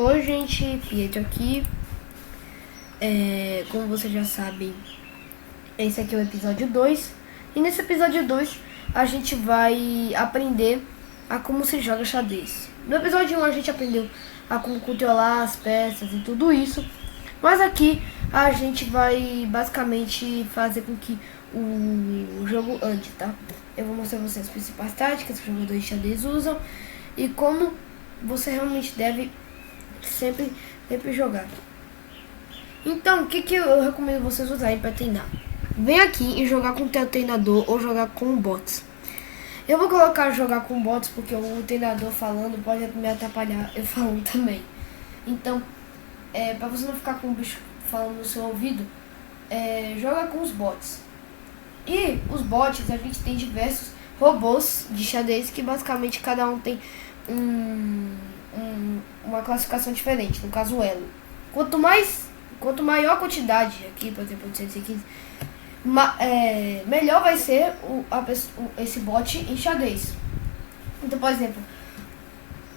Oi gente, Pietro aqui. Como vocês já sabem, esse aqui é o episódio 2. E nesse episódio 2 a gente vai aprender a como se joga xadrez. No episódio 1 a gente aprendeu a como controlar as peças e tudo isso. Mas aqui a gente vai basicamente fazer com que o jogo ande, tá? Eu vou mostrar pra vocês as principais táticas que os jogadores de xadrez usam e como você realmente deve sempre jogar. Então, o que eu recomendo vocês usarem para treinar? Vem aqui e jogar com o teu treinador ou jogar com bots. Eu vou colocar jogar com bots porque o treinador falando pode me atrapalhar eu falando também. Então, para você não ficar com o bicho falando no seu ouvido, joga com os bots. E os bots, a gente tem diversos robôs de xadrez que basicamente cada um tem uma classificação diferente, no caso o elo. Quanto maior a quantidade, aqui por exemplo 815, melhor vai ser esse bot em xadrez. Então, por exemplo,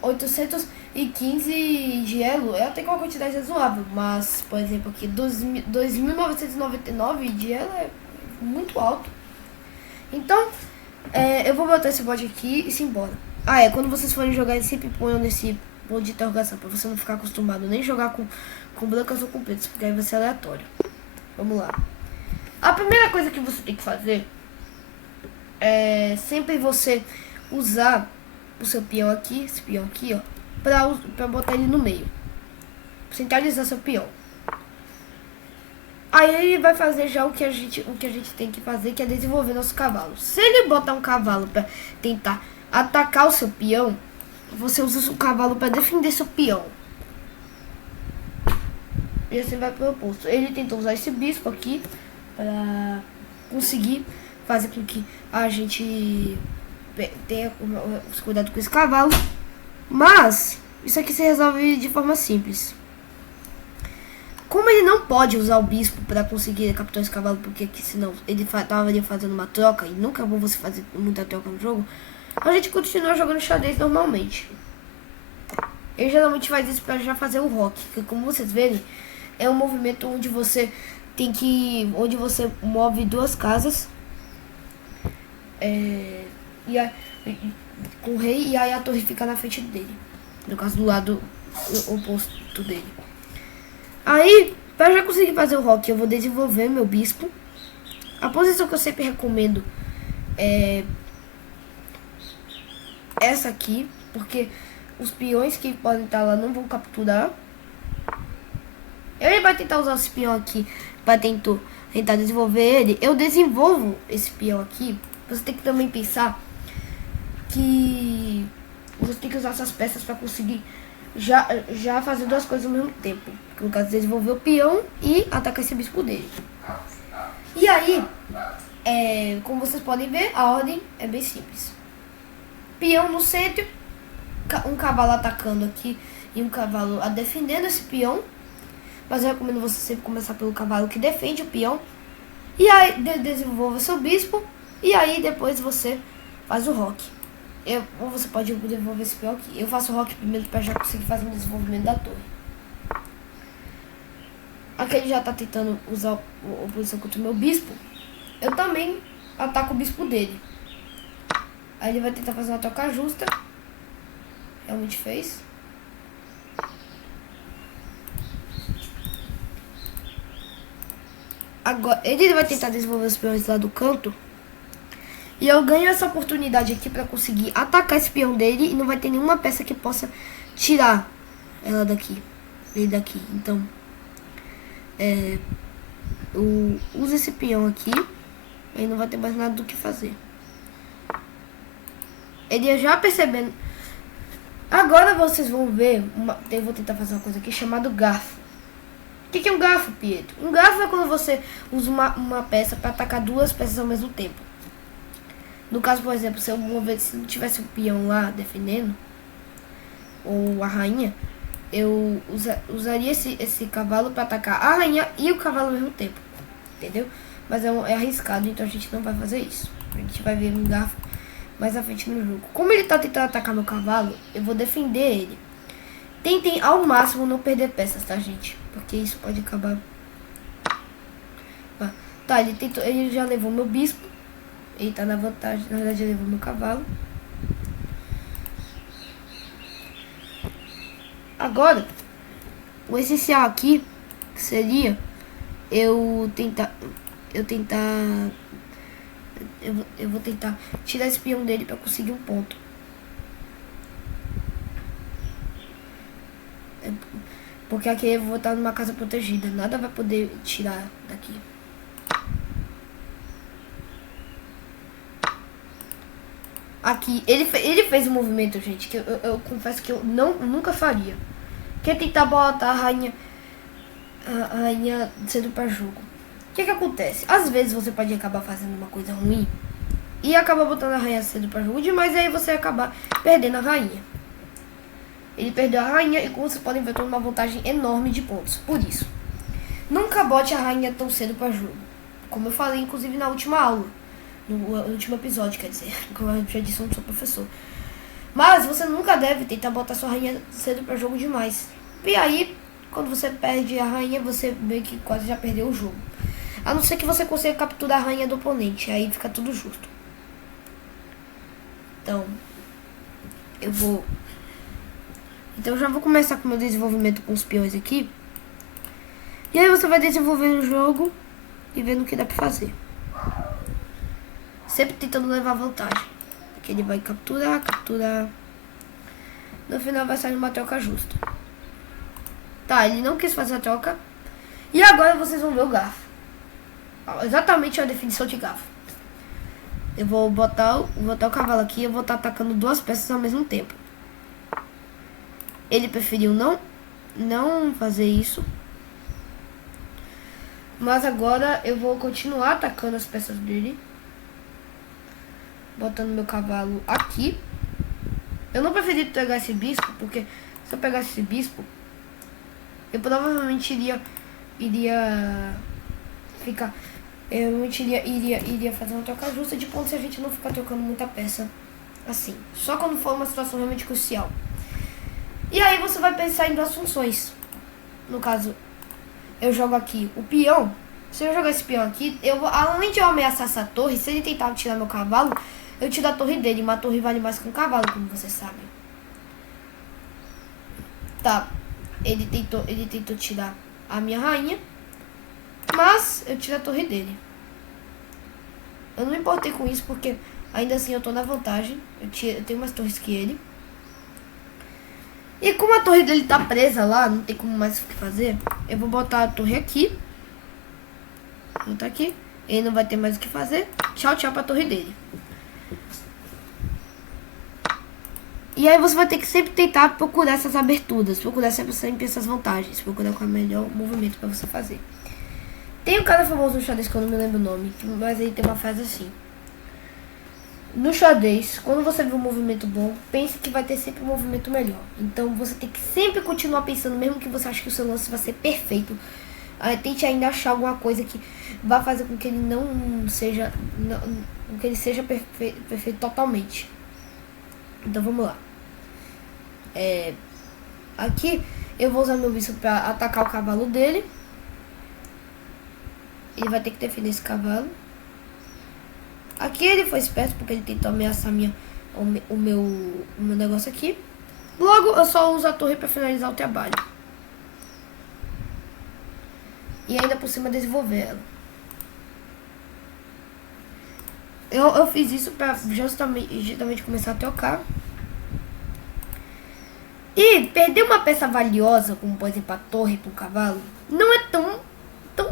815 de elo é até com uma quantidade razoável, mas, por exemplo, aqui 2.999 de elo é muito alto. Então, eu vou botar esse bot aqui e simbora. Quando vocês forem jogar, eles sempre ponham nesse ponto de interrogação, pra você não ficar acostumado nem jogar com brancas ou com pretas, porque aí vai ser aleatório. Vamos lá. A primeira coisa que você tem que fazer é sempre você usar o seu peão aqui, esse peão aqui, ó, pra botar ele no meio. Centralizar seu peão. Aí ele vai fazer já o que a gente tem que fazer, que é desenvolver nosso cavalo. Se ele botar um cavalo pra tentar atacar o seu peão, você usa o cavalo para defender seu peão. E assim vai pro oposto. Ele tentou usar esse bispo aqui para conseguir fazer com que a gente tenha cuidado com esse cavalo. Mas isso aqui se resolve de forma simples. Como ele não pode usar o bispo para conseguir capturar esse cavalo, porque aqui senão ele estaria fazendo uma troca, e nunca é bom você fazer muita troca no jogo, a gente continua jogando xadrez normalmente. Ele geralmente faz isso para já fazer o rock, que como vocês verem, é um movimento onde você onde você move duas casas com o rei, e aí a torre fica na frente dele, no caso do lado oposto dele. Aí, para já conseguir fazer o rock, eu vou desenvolver meu bispo. A posição que eu sempre recomendo é essa aqui, porque os peões que podem estar lá não vão capturar. Ele vai tentar usar esse peão aqui para tentar desenvolver ele. Eu desenvolvo esse peão aqui. Você tem que também pensar que você tem que usar essas peças para conseguir já fazer duas coisas ao mesmo tempo. No caso, desenvolver o peão e atacar esse bispo dele. E aí, como vocês podem ver, a ordem é bem simples. Peão no centro, um cavalo atacando aqui e um cavalo defendendo esse peão. Mas eu recomendo você sempre começar pelo cavalo que defende o peão. E aí desenvolva seu bispo. E aí depois você faz o rock. Ou você pode desenvolver esse peão aqui. Eu faço o rock primeiro para já conseguir fazer o desenvolvimento da torre. Aqui ele já está tentando usar a oposição contra o meu bispo. Eu também ataco o bispo dele. Aí ele vai tentar fazer uma troca justa. Realmente fez. Agora ele vai tentar desenvolver os peões lá do canto. E eu ganho essa oportunidade aqui para conseguir atacar esse peão dele. E não vai ter nenhuma peça que possa tirar ela daqui. Ele daqui. Então eu uso esse peão aqui. Aí não vai ter mais nada do que fazer. Ele já percebendo. Agora vocês vão ver. Eu vou tentar fazer uma coisa aqui chamada garfo. O que é um garfo, Pietro? Um garfo é quando você usa uma peça para atacar duas peças ao mesmo tempo. No caso, por exemplo, se não tivesse o peão lá defendendo, ou a rainha, eu usaria esse cavalo para atacar a rainha e o cavalo ao mesmo tempo. Entendeu? Mas é arriscado, então a gente não vai fazer isso. A gente vai ver um garfo mais à frente no jogo. Como ele tá tentando atacar meu cavalo, eu vou defender ele. Tentem ao máximo não perder peças, tá, gente? Porque isso pode acabar... Tá, ele já levou meu bispo. Ele tá na vantagem, na verdade ele levou meu cavalo. Agora, o essencial aqui seria eu vou tentar tirar esse peão dele pra conseguir um ponto. Porque aqui eu vou estar numa casa protegida, nada vai poder tirar daqui. Aqui, ele fez um movimento, gente, que eu confesso que eu nunca faria. Que é tentar botar a rainha cedo pra jogo. O que acontece? Às vezes você pode acabar fazendo uma coisa ruim e acabar botando a rainha cedo pra jogo demais, e aí você acabar perdendo a rainha. Ele perdeu a rainha e, como vocês podem ver, tô numa vantagem enorme de pontos. Por isso, nunca bote a rainha tão cedo pra jogo. Como eu falei, inclusive, na última aula. No último episódio, quer dizer. Como eu já disse, eu não sou professor. Mas você nunca deve tentar botar sua rainha cedo pra jogo demais. E aí, quando você perde a rainha, você vê que quase já perdeu o jogo. A não ser que você consiga capturar a rainha do oponente. Aí fica tudo justo. Então, eu já vou começar com o meu desenvolvimento com os peões aqui. E aí você vai desenvolvendo o jogo e vendo o que dá pra fazer. Sempre tentando levar vantagem. Porque ele vai capturar. No final vai sair uma troca justa. Tá, ele não quis fazer a troca. E agora vocês vão ver o garfo. Exatamente a definição de garfo. Eu vou botar o cavalo aqui. Eu vou estar atacando duas peças ao mesmo tempo. Ele preferiu não fazer isso. Mas agora eu vou continuar atacando as peças dele. Botando meu cavalo aqui. Eu não preferi pegar esse bispo, porque se eu pegasse esse bispo, eu provavelmente iria ficar... Eu iria fazer uma troca justa de pontos se a gente não ficar trocando muita peça assim. Só quando for uma situação realmente crucial. E aí você vai pensar em duas funções. No caso, eu jogo aqui o peão. Se eu jogar esse peão aqui, além de eu ameaçar essa torre, se ele tentar tirar meu cavalo, eu tiro a torre dele. Uma torre vale mais que um cavalo, como vocês sabem. Tá, ele tentou tirar a minha rainha, mas eu tiro a torre dele. Eu não me importei com isso, porque ainda assim eu tô na vantagem. Eu tenho mais torres que ele. E como a torre dele tá presa lá, não tem como mais o que fazer, eu vou botar a torre aqui. Vou botar aqui. Ele não vai ter mais o que fazer. Tchau, tchau pra torre dele. E aí você vai ter que sempre tentar procurar essas aberturas. Procurar sempre essas vantagens. Procurar qual é o melhor movimento pra você fazer. Tem um cara famoso no xadrez que eu não me lembro o nome, mas ele tem uma frase assim. No xadrez, quando você vê um movimento bom, pense que vai ter sempre um movimento melhor. Então você tem que sempre continuar pensando, mesmo que você ache que o seu lance vai ser perfeito. Tente ainda achar alguma coisa que vai fazer com que ele não seja... que ele seja perfeito totalmente. Então vamos lá. Aqui eu vou usar meu bispo para atacar o cavalo dele. Ele vai ter que defender esse cavalo. Aqui ele foi esperto porque ele tentou ameaçar o meu negócio aqui. Logo eu só uso a torre para finalizar o trabalho. E ainda por cima desenvolver ela. Eu fiz isso para justamente começar a trocar. E perder uma peça valiosa, como por exemplo a torre para o cavalo, não é tão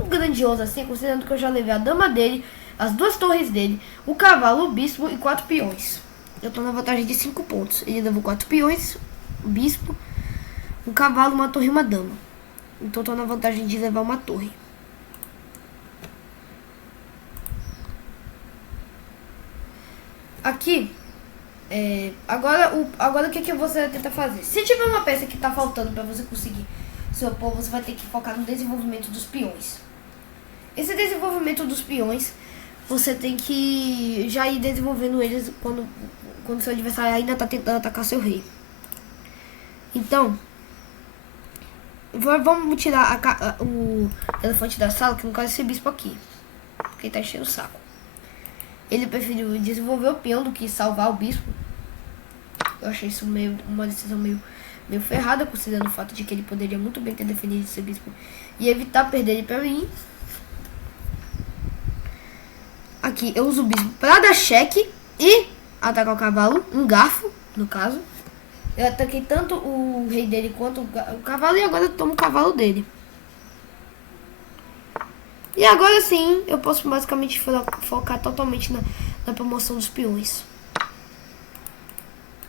grandioso assim, considerando que eu já levei a dama dele, as duas torres dele, o cavalo, o bispo e 4 peões. Eu tô na vantagem de 5 pontos. Ele levou 4 peões, o bispo, um cavalo, uma torre e uma dama. Então eu tô na vantagem de levar uma torre. Aqui, agora o que você vai tentar fazer? Se tiver uma peça que tá faltando pra você conseguir seu povo, você vai ter que focar no desenvolvimento dos peões. Esse desenvolvimento dos peões, você tem que já ir desenvolvendo eles quando seu adversário ainda tá tentando atacar seu rei. Então, Vamos tirar o elefante da sala, que no caso é esse bispo aqui. Porque ele tá enchendo o saco. Ele preferiu desenvolver o peão do que salvar o bispo. Eu achei isso uma decisão meio ferrada, considerando o fato de que ele poderia muito bem ter defendido esse bispo e evitar perder ele pra mim. Aqui eu uso o bispo pra dar cheque e atacar o cavalo, um garfo, no caso. Eu ataquei tanto o rei dele quanto o cavalo e agora eu tomo o cavalo dele. E agora sim, eu posso basicamente focar totalmente na promoção dos peões.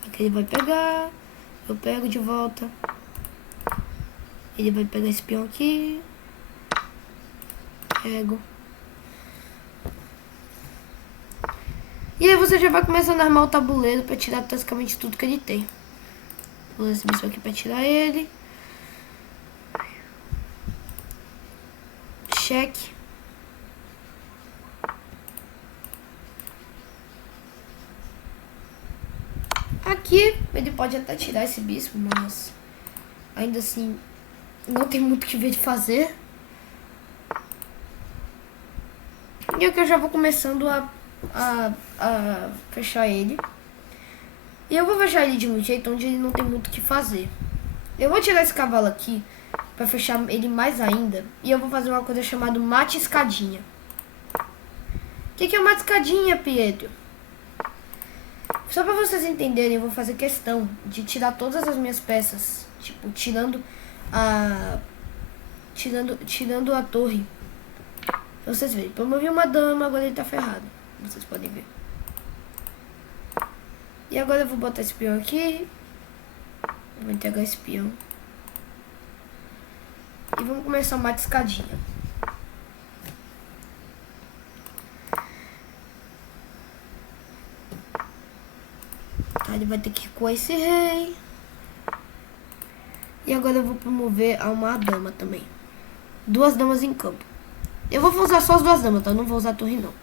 Aqui ele vai pegar, eu pego de volta. Ele vai pegar esse peão aqui. Pego. E aí você já vai começando a armar o tabuleiro pra tirar basicamente tudo que ele tem. Vou usar esse bicho aqui pra tirar ele. Cheque. Aqui ele pode até tirar esse bispo, mas ainda assim não tem muito o que ver de fazer. E aqui eu já vou começando a fechar ele. E eu vou fechar ele de um jeito onde ele não tem muito o que fazer. Eu vou tirar esse cavalo aqui pra fechar ele mais ainda. E eu vou fazer uma coisa chamada mate escadinha. O que é mate escadinha, Pietro? Só pra vocês entenderem, eu vou fazer questão de tirar todas as minhas peças. Tipo, tirando a torre. Pra vocês verem. Promovi uma dama, agora ele tá ferrado. Vocês podem ver. E agora eu vou botar esse peão aqui. Vou entregar esse peão. E vamos começar uma escadinha. Tá, ele vai ter que recuar esse rei. E agora eu vou promover a uma dama também. 2 damas em campo. Eu vou usar só as 2 damas, tá? Eu não vou usar a torre, não.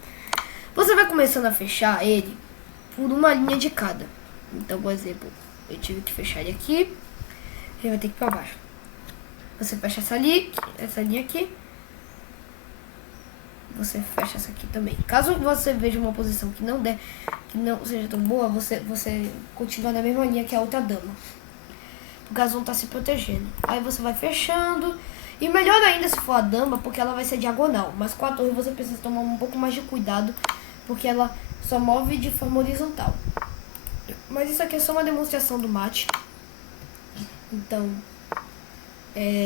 Você vai começando a fechar ele por uma linha de cada. Então, por exemplo, eu tive que fechar ele aqui. Ele vai ter que ir pra baixo. Você fecha essa linha aqui. Você fecha essa aqui também. Caso você veja uma posição que não seja tão boa, você continua na mesma linha que a outra dama. O caso não tá se protegendo. Aí você vai fechando. E melhor ainda se for a dama, porque ela vai ser diagonal. Mas com a torre você precisa tomar um pouco mais de cuidado, porque ela só move de forma horizontal. Mas isso aqui é só uma demonstração do mate. Então,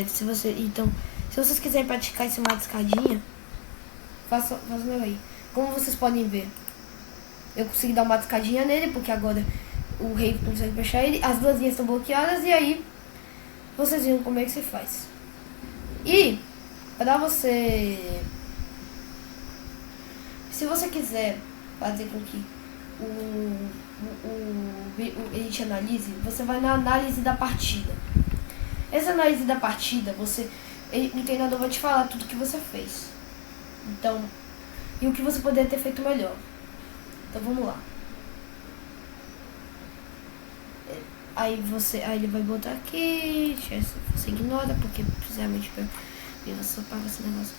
se vocês quiserem praticar esse mate escadinha, façam aí. Como vocês podem ver, eu consegui dar uma escadinha nele, porque agora o rei não consegue fechar ele. As 2 linhas estão bloqueadas e aí vocês viram como é que se faz. E para você, se você quiser fazer com que ele te analise, você vai na análise da partida. Essa análise da partida, o treinador vai te falar tudo que você fez. Então, e o que você poderia ter feito melhor. Então vamos lá. Aí ele vai botar aqui, você ignora, porque precisamente eu só pago esse negócio.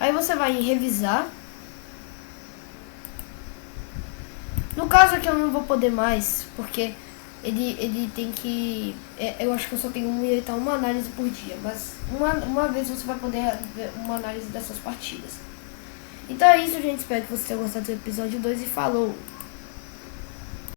Aí você vai em revisar. No caso aqui eu não vou poder mais, porque ele tem que... eu acho que eu só tenho uma análise por dia, mas uma vez você vai poder ver uma análise dessas partidas. Então é isso, gente. Espero que vocês tenham gostado do episódio 2 e falou!